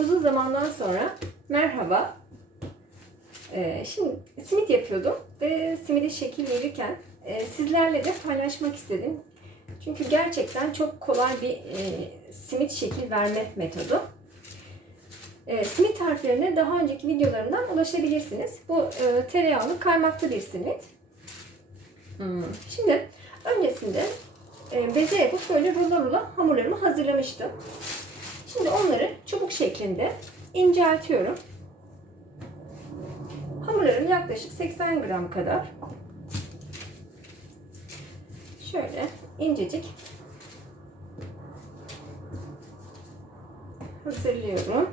Uzun zamandan sonra merhaba. Ee, şimdi simit yapıyordum ve simidi şekil verirken e, sizlerle de paylaşmak istedim. Çünkü gerçekten çok kolay bir e, simit şekil verme metodu. E, simit tariflerine daha önceki videolarımdan ulaşabilirsiniz. Bu e, tereyağlı kaymaklı bir simit. Hmm. Şimdi öncesinde e, beze yapıp böyle rulo rulo hamurlarımı hazırlamıştım. Şimdi onları çubuk şeklinde inceltiyorum. Hamurlarım yaklaşık 80 gram kadar. Şöyle incecik hazırlıyorum.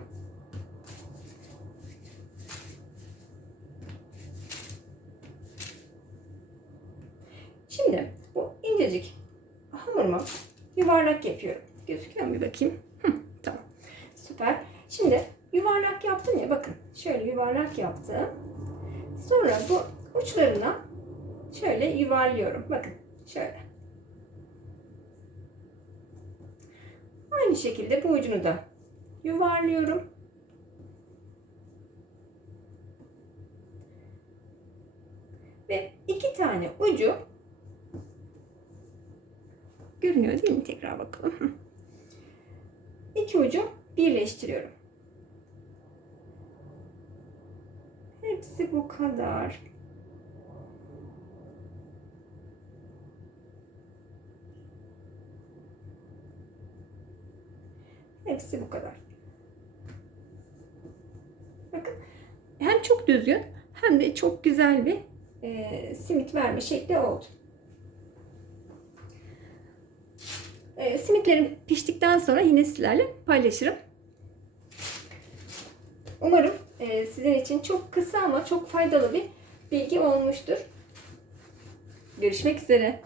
Şimdi bu incecik hamurumu yuvarlak yapıyorum. Gözüküyor mu bir bakayım? Şimdi yuvarlak yaptım ya bakın. Şöyle yuvarlak yaptım. Sonra bu uçlarına şöyle yuvarlıyorum. Bakın şöyle. Aynı şekilde bu ucunu da yuvarlıyorum. Ve iki tane ucu görünüyor değil mi? Tekrar bakalım. İki ucu birleştiriyorum. Hepsi bu kadar. Hepsi bu kadar. Bakın hem çok düzgün hem de çok güzel bir e, simit verme şekli oldu. E, simitlerim piştikten sonra yine sizlerle paylaşırım. Umarım e, sizin için çok kısa ama çok faydalı bir bilgi olmuştur. Görüşmek üzere.